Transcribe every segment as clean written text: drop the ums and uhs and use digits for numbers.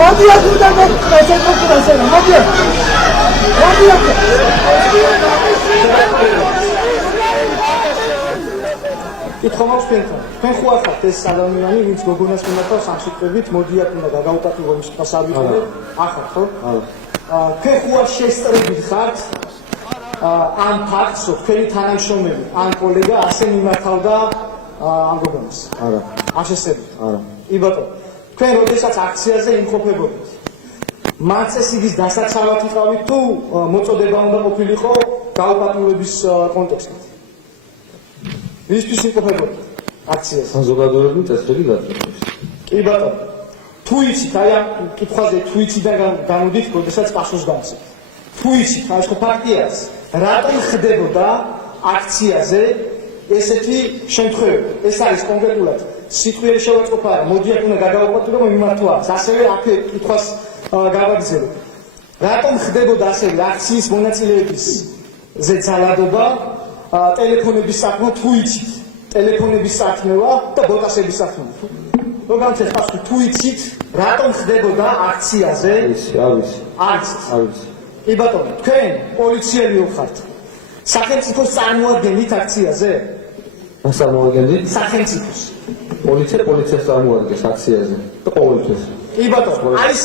Madiyat buradan kaçak okudan sana. Madiyat. Ითხოვავს თქვენთან. თქვენ ხო ახართ ეს ადამიანი, ვინც გოგონას უნდათ სამშობლოებით მოდიათ უნდა დაგაუტატო რომ ის სასავიწყო. ახართ ხო? თქვენ ხო შესწრებით ხართ ამ ფაქტს, რომ თქვენი თანამშრომელი, ან კოლეგა ასე მიმართავდა ამ გოგონას. არა. ასესებით. არა. კი ბატონო. თქვენ როდესაც აქციაზე იმყოფებოდით, მათ ეს ის დასაცავად იყავით თუ მოწოდება უნდა ყოფილიყო გაუპატიურების კონტექსტით? ვისთვის იმყოფებოდით აქციაზე? საზოგადოებრივი წესრიგი გაწევს. კი ბატონო. თუ იცით აი ამ კითხვაზე თუ იციდან გამოდით, როდესაც პასუხს გამცეთ. თუ იცით, ეს ხო ფაქტია. რატომ ხდებოდა აქციაზე ესეთი შემთხვევები? ეს არის კონკრეტულად სიტყვიერი შევაწყობა, მოდიათ უნდა გადაუპატიურო მიმართვა. ასევე აქ კითხვას გავაგრძელებ. რატომ ხდებოდა ასევე აქციის მონაწილეების ზეცალადობა, ტელეფონების საქმე თუ იცით, ტელეფონების საქმეა და ბოტასების საქმეა. რო გამცეთ პასუხი თუ იცით, რატომ ხდებოდა აქციაზე? არის. კი ბატონო, თქვენ პოლიციელი ვხართ. სახელმწიფოს წარმოადგენთ აქციაზე? მას წარმოადგენთ? სახელმწიფოს. პოლიციას წარმოადგენს აქციაზე და ყოველთვის. კი ბატონო, არის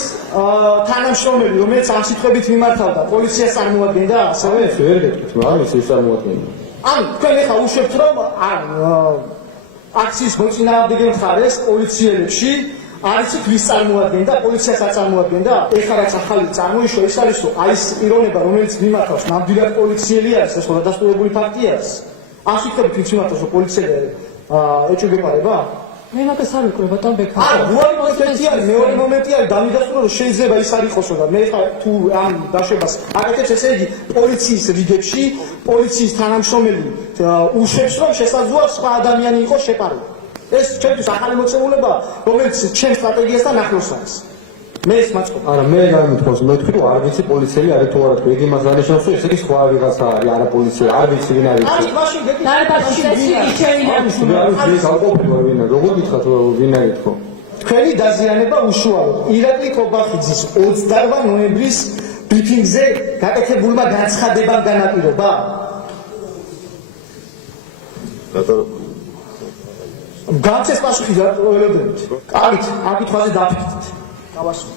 თანამშრომელი, რომელიც ამ სიტყვებით მიმართავდა, პოლიციას წარმოადგენდა ასევე? ვერ გეტყვით, მაგრამ ის წარმოადგენდა. ან თქვენ ახლა უშვებთ, რომ აქციის მოწინააღმდეგე მხარეს პოლიციელებში არის ვის წარმოადგენდა, პოლიციას აწარმოადგენდა? ეხლა რაც ახალი წარმოიშვა, ის არის, რომ აი ეს პიროვნება, რომელიც მიმართავს, ნამდვილად პოლიციელი არის, ეს დადასტურებული ფაქტი არის. ამ სიტყვებით ვინც მიმართავს, რომ პოლიციელი ეჭვგეპარება? მე მაგას არ ვიკრიბ, ბატონ ბექა. მეორე მომენტი არის, დამიდასტურო, რომ შეიძლება ის არ იყოსო და მე ხა თუ ამ დაშვებას აკეთებს, ესე იგი პოლიციის რიგებში, პოლიციის თანამშრომელი უშვებს, რომ შესაძლოა სხვა ადამიანი იყოს შეპარული. ეს ჩემთვის ახალი მოცემულობა, რომელიც ჩემ სტრატეგიასთან ახლოს არის. მე ეს მაწყობ. არა, მე გამითხოვს, მე თქვი, რომ არ ვიცი პოლიციელი არის თუ არა, თუ იგი მას არნიშნავს, რომ ეს იგი სხვა ვიღაცა არის, არა პოლიციელი, არ ვიცი ვინ არის. არის მაშინ დარბაზში როგორ გითხრათ ვინ არის თქო? თქვენი დაზიანება უშუალოდ ირაკლი კობახიძის 28 ნოემბრის ბრიფინგზე გაკეთებულმა განცხადებამ განაპირობა? გამცეს პასუხი რა ველოდებით. კარგით, ამ კითხვაზე დაფიქრდით. გავასრულე.